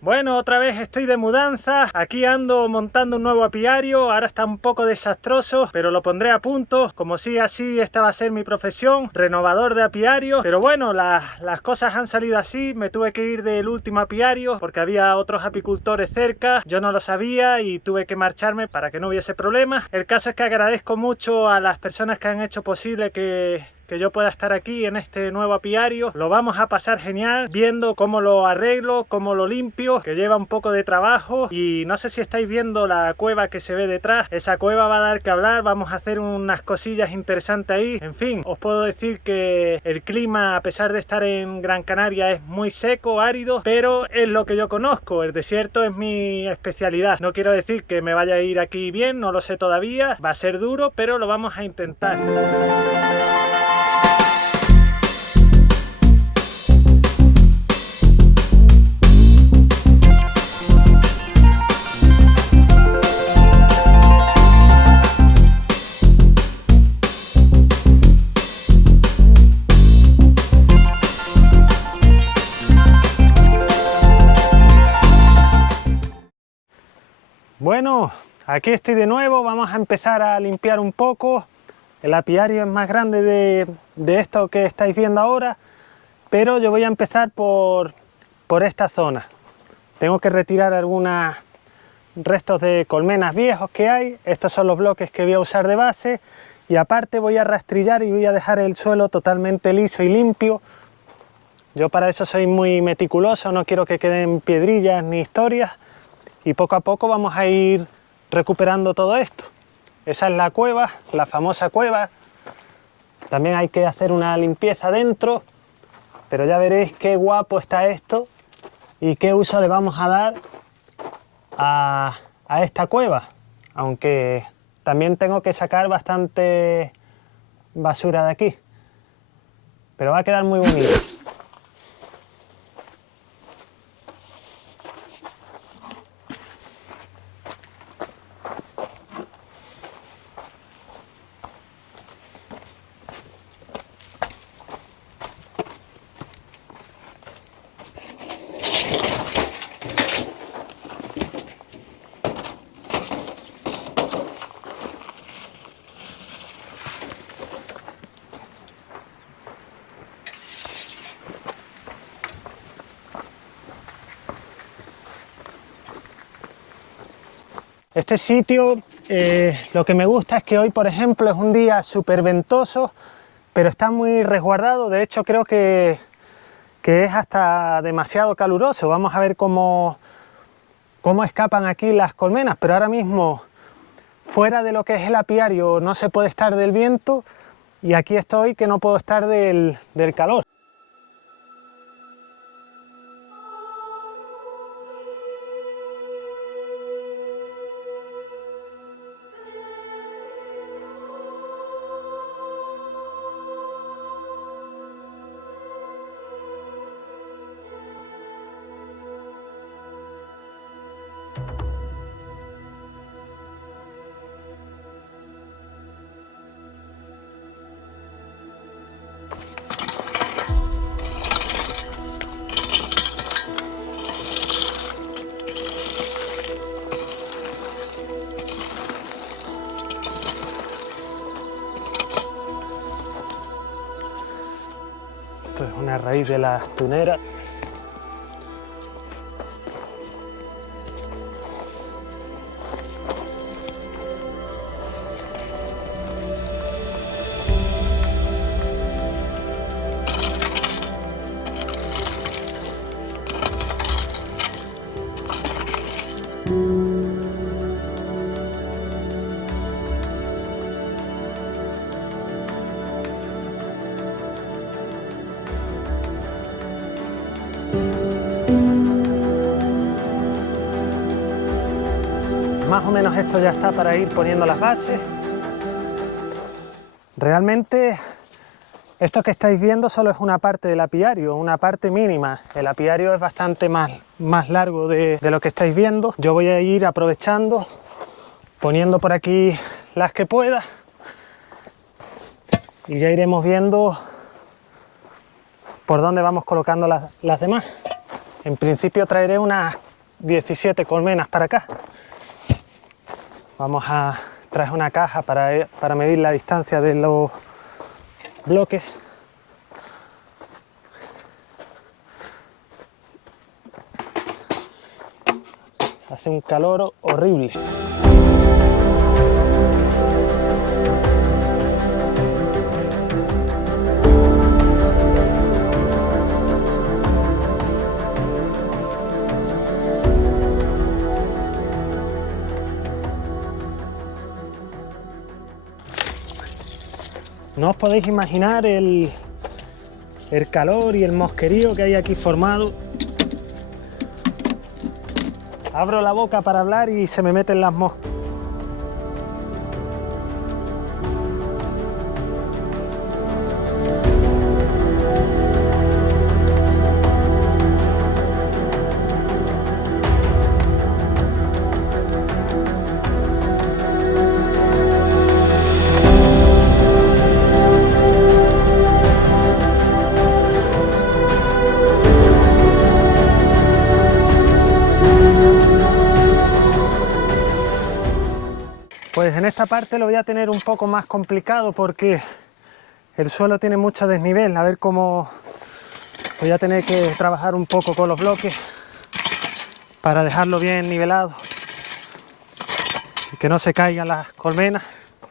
Bueno, otra vez estoy de mudanza, aquí ando montando un nuevo apiario, ahora está un poco desastroso, pero lo pondré a punto, como si así esta va a ser mi profesión, renovador de apiarios, pero bueno, las cosas han salido así, me tuve que ir del último apiario porque había otros apicultores cerca, yo no lo sabía y tuve que marcharme para que no hubiese problemas. El caso es que agradezco mucho a las personas que han hecho posible que yo pueda estar aquí en este nuevo apiario. Lo vamos a pasar genial viendo cómo lo arreglo, cómo lo limpio, que lleva un poco de trabajo. Y no sé si estáis viendo la cueva que se ve detrás, esa cueva va a dar que hablar, vamos a hacer unas cosillas interesantes ahí. En fin, os puedo decir que el clima, a pesar de estar en Gran Canaria, es muy seco, árido, pero es lo que yo conozco, el desierto es mi especialidad. No quiero decir que me vaya a ir aquí bien, no lo sé todavía, va a ser duro, pero lo vamos a intentar. Bueno, aquí estoy de nuevo, vamos a empezar a limpiar un poco. El apiario es más grande de esto que estáis viendo ahora, pero yo voy a empezar por esta zona. Tengo que retirar algunos restos de colmenas viejos que hay. Estos son los bloques que voy a usar de base y aparte voy a rastrillar y voy a dejar el suelo totalmente liso y limpio. Yo para eso soy muy meticuloso, no quiero que queden piedrillas ni historias. Y poco a poco vamos a ir recuperando todo esto. Esa es la cueva, la famosa cueva. También hay que hacer una limpieza dentro, pero ya veréis qué guapo está esto y qué uso le vamos a dar a esta cueva. Aunque también tengo que sacar bastante basura de aquí, pero va a quedar muy bonito. Este sitio, lo que me gusta es que hoy, por ejemplo, es un día súper ventoso, pero está muy resguardado. De hecho, creo que es hasta demasiado caluroso. Vamos a ver cómo escapan aquí las colmenas, pero ahora mismo, fuera de lo que es el apiario, no se puede estar del viento, y aquí estoy que no puedo estar del calor. Esto es una raíz de las tuneras. Más o menos esto ya está para ir poniendo las bases. Realmente esto que estáis viendo solo es una parte del apiario, una parte mínima. El apiario es bastante más largo de lo que estáis viendo. Yo voy a ir aprovechando, poniendo por aquí las que pueda y ya iremos viendo por dónde vamos colocando las demás. En principio traeré unas 17 colmenas para acá. Vamos a traer una caja para medir la distancia de los bloques. Hace un calor horrible. No os podéis imaginar el calor y el mosquerío que hay aquí formado. Abro la boca para hablar y se me meten las moscas. Pues en esta parte lo voy a tener un poco más complicado porque el suelo tiene mucho desnivel. A ver cómo voy a tener que trabajar un poco con los bloques para dejarlo bien nivelado y que no se caigan las colmenas.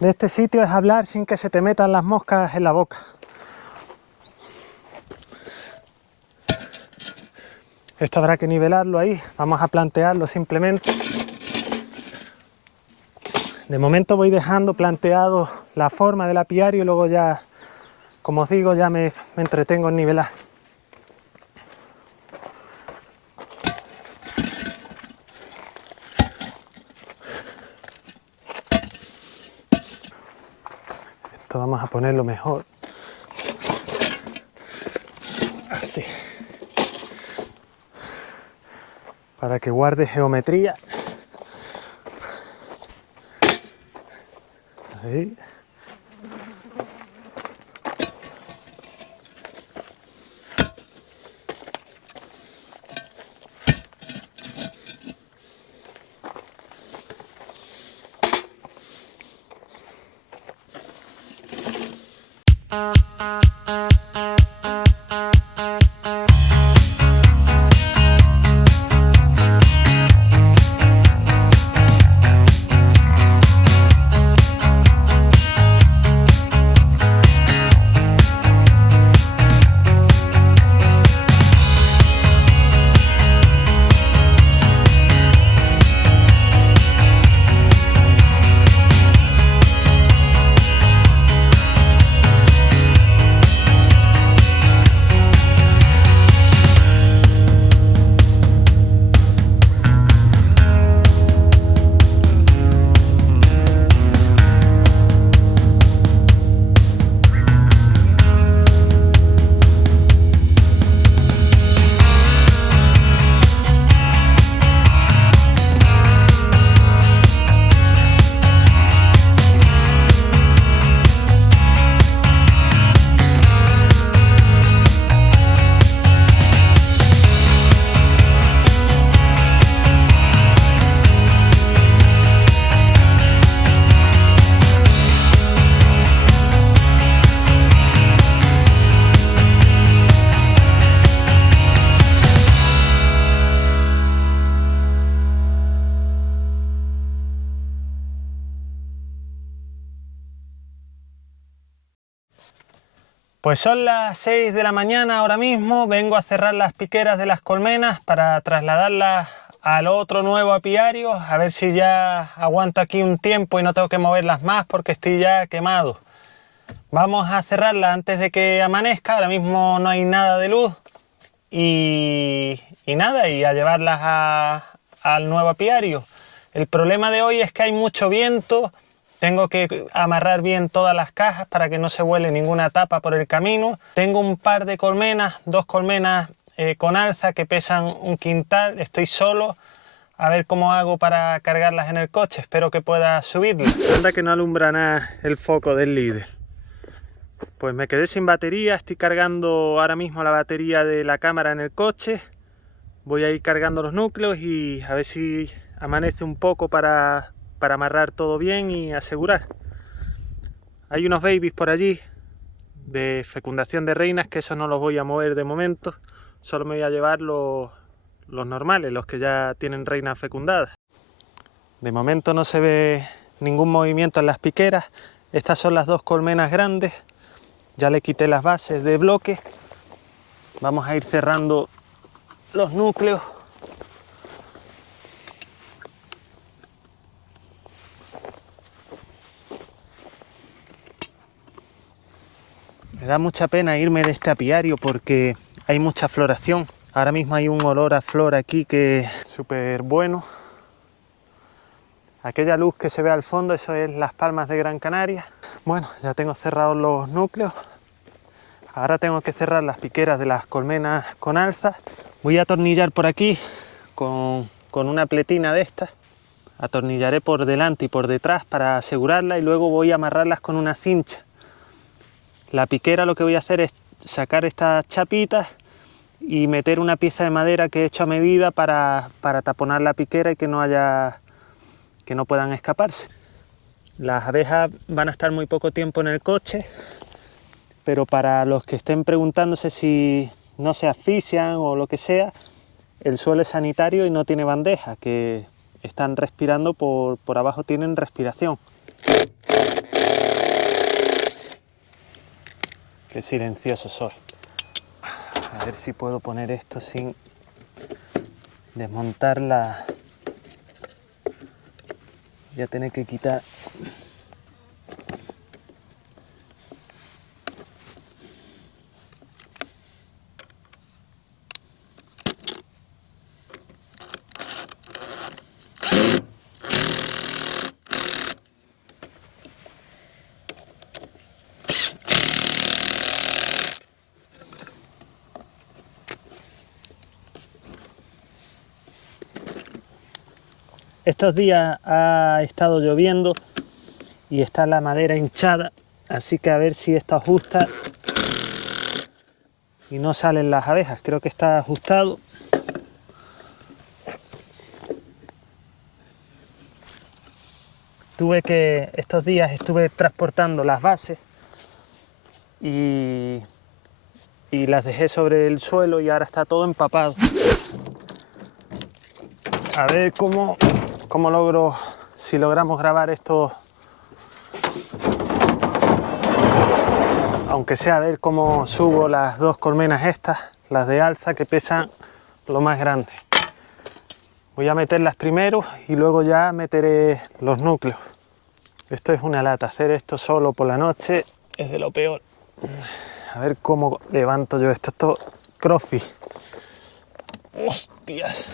De este sitio es hablar sin que se te metan las moscas en la boca. Esto habrá que nivelarlo ahí. Vamos a plantearlo simplemente. De momento voy dejando planteado la forma del apiario y luego ya, como os digo, ya me entretengo en nivelar. Esto vamos a ponerlo mejor. Así. Para que guarde geometría. Ahí. Pues son las 6 de la mañana ahora mismo, vengo a cerrar las piqueras de las colmenas para trasladarlas al otro nuevo apiario, a ver si ya aguanto aquí un tiempo y no tengo que moverlas más porque estoy ya quemado. Vamos a cerrarlas antes de que amanezca, ahora mismo no hay nada de luz y nada, y a llevarlas al nuevo apiario. El problema de hoy es que hay mucho viento. Tengo que amarrar bien todas las cajas para que no se vuele ninguna tapa por el camino. Tengo un par de colmenas, dos colmenas con alza que pesan 1 quintal. Estoy solo. A ver cómo hago para cargarlas en el coche. Espero que pueda subirlas. Anda que no alumbra nada el foco del líder. Pues me quedé sin batería. Estoy cargando ahora mismo la batería de la cámara en el coche. voy a ir cargando los núcleos y a ver si amanece un poco para amarrar todo bien y asegurar. Hay unos babies por allí de fecundación de reinas que esos no los voy a mover de momento, solo me voy a llevar los normales, los que ya tienen reinas fecundadas. De momento no se ve ningún movimiento en las piqueras. Estas son las dos colmenas grandes, ya le quité las bases de bloque. Vamos a ir cerrando los núcleos. Me da mucha pena irme de este apiario porque hay mucha floración. Ahora mismo hay un olor a flor aquí que es súper bueno. Aquella luz que se ve al fondo, eso es Las Palmas de Gran Canaria. Bueno, ya tengo cerrados los núcleos. Ahora tengo que cerrar las piqueras de las colmenas con alza. Voy a atornillar por aquí con una pletina de estas. Atornillaré por delante y por detrás para asegurarla y luego voy a amarrarlas con una cincha. La piquera lo que voy a hacer es sacar estas chapitas y meter una pieza de madera que he hecho a medida para taponar la piquera y que no puedan escaparse. Las abejas van a estar muy poco tiempo en el coche, pero para los que estén preguntándose si no se asfixian o lo que sea, el suelo es sanitario y no tiene bandeja, que están respirando por abajo, tienen respiración. Qué silencioso soy. A ver si puedo poner esto sin desmontar la... Voy a tener que quitar... Estos días ha estado lloviendo y está la madera hinchada, así que a ver si esto ajusta y no salen las abejas. Creo que está ajustado. Estos días estuve transportando las bases y las dejé sobre el suelo y ahora está todo empapado. A ver cómo si logramos grabar esto, aunque sea a ver cómo subo las dos colmenas estas, las de alza, que pesan lo más grande. Voy a meterlas primero y luego ya meteré los núcleos. Esto es una lata, hacer esto solo por la noche es de lo peor. A ver cómo levanto yo esto, esto crossfit. ¡Hostias!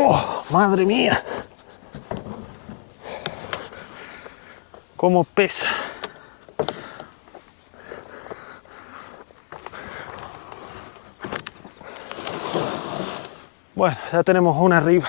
¡Oh, madre mía! ¡Cómo pesa! Bueno, ya tenemos una arriba.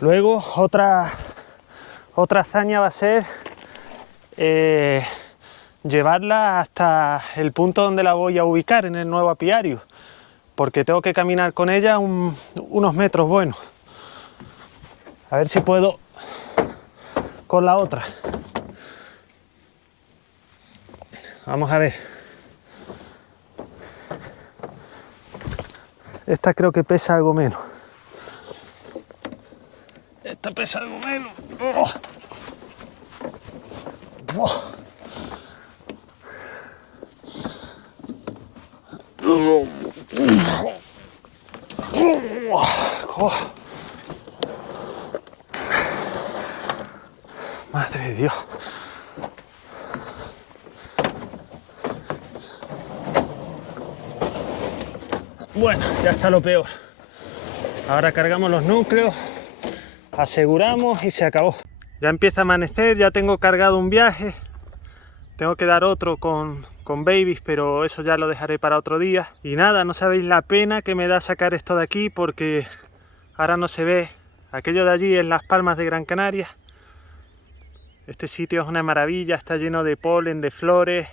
Luego otra hazaña va a ser llevarla hasta el punto donde la voy a ubicar en el nuevo apiario, porque tengo que caminar con ella unos metros buenos. A ver si puedo con la otra. Vamos a ver. Esta creo que pesa algo menos. Esta pesa algo menos. ¡Oh! ¡Oh! ¡Oh! Madre de Dios. Bueno, ya está lo peor. Ahora cargamos los núcleos, aseguramos y se acabó. Ya empieza a amanecer, ya tengo cargado un viaje. Tengo que dar otro con babies, pero eso ya lo dejaré para otro día. Y nada, no sabéis la pena que me da sacar esto de aquí, porque ahora no se ve. Aquello de allí es Las Palmas de Gran Canaria. Este sitio es una maravilla, está lleno de polen, de flores.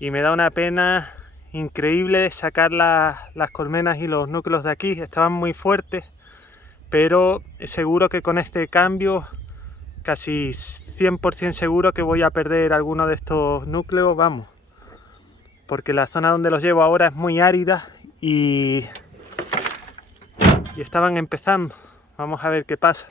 Y me da una pena increíble sacar las colmenas y los núcleos de aquí. Estaban muy fuertes, pero seguro que con este cambio, casi 100% seguro que voy a perder alguno de estos núcleos, vamos. Porque la zona donde los llevo ahora es muy árida y estaban empezando. Vamos a ver qué pasa.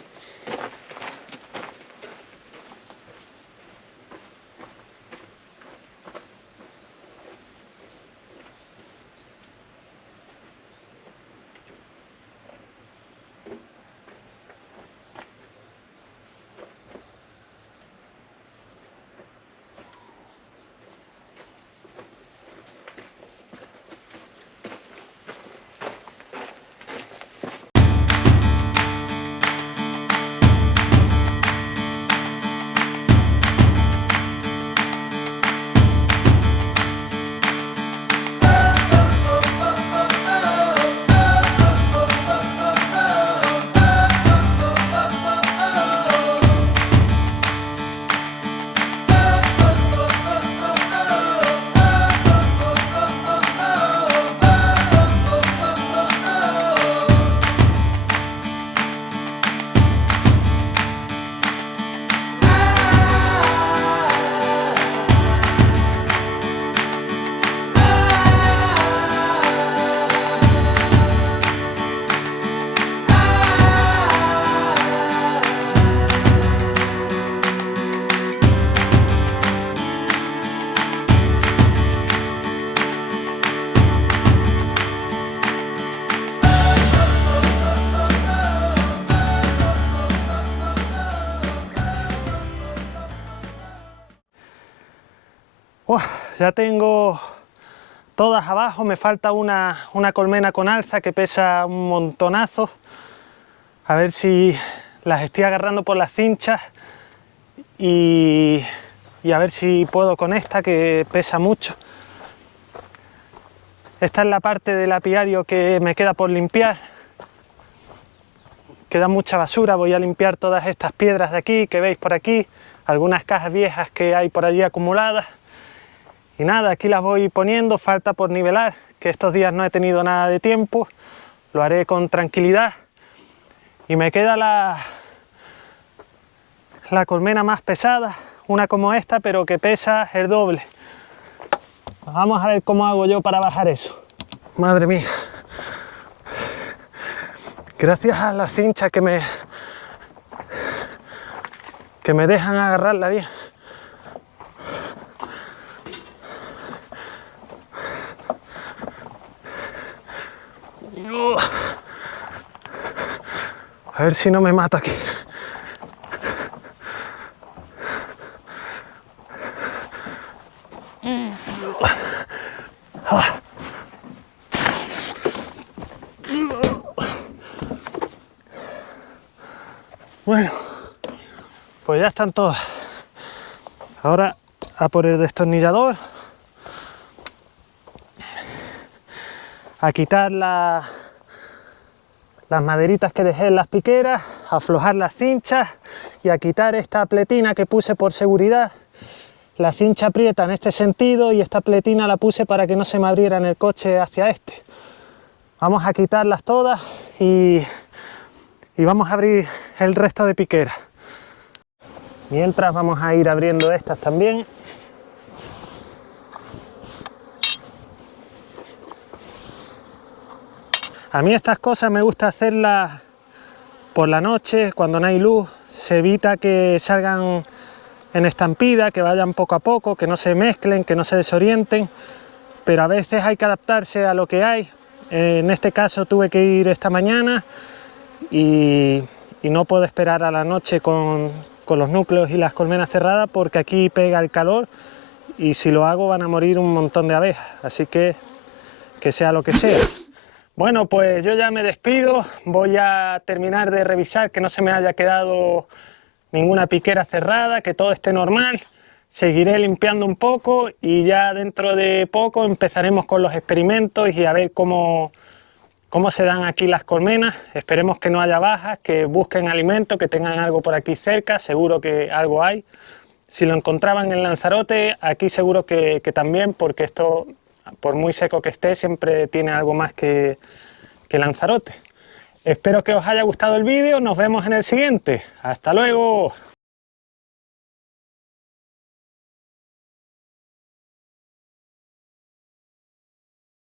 Ya tengo todas abajo, me falta una colmena con alza que pesa un montonazo. A ver si las estoy agarrando por las cinchas y a ver si puedo con esta que pesa mucho. Esta es la parte del apiario que me queda por limpiar. Queda mucha basura, voy a limpiar todas estas piedras de aquí que veis por aquí, algunas cajas viejas que hay por allí acumuladas. Y nada, aquí las voy poniendo, falta por nivelar, que estos días no he tenido nada de tiempo, lo haré con tranquilidad. Y me queda la colmena más pesada, una como esta, pero que pesa el doble. Vamos a ver cómo hago yo para bajar eso. Madre mía. Gracias a las cinchas que me dejan agarrarla bien. A ver si no me mato aquí. Bueno, pues ya están todas. Ahora a por el destornillador, a quitar las maderitas que dejé en las piqueras, a aflojar las cinchas y a quitar esta pletina que puse por seguridad. La cincha aprieta en este sentido y esta pletina la puse para que no se me abriera en el coche hacia este. Vamos a quitarlas todas y vamos a abrir el resto de piqueras. Mientras vamos a ir abriendo estas también. A mí estas cosas me gusta hacerlas por la noche, cuando no hay luz. Se evita que salgan en estampida, que vayan poco a poco, que no se mezclen, que no se desorienten. Pero a veces hay que adaptarse a lo que hay. En este caso tuve que ir esta mañana y no puedo esperar a la noche con los núcleos y las colmenas cerradas, porque aquí pega el calor y si lo hago van a morir un montón de abejas, así que sea lo que sea. Bueno, pues yo ya me despido, voy a terminar de revisar que no se me haya quedado ninguna piquera cerrada, que todo esté normal. Seguiré limpiando un poco y ya dentro de poco empezaremos con los experimentos y a ver cómo se dan aquí las colmenas. Esperemos que no haya bajas, que busquen alimento, que tengan algo por aquí cerca, seguro que algo hay. Si lo encontraban en Lanzarote, aquí seguro que también, porque esto, por muy seco que esté, siempre tiene algo más que Lanzarote. Espero que os haya gustado el vídeo, nos vemos en el siguiente. ¡Hasta luego!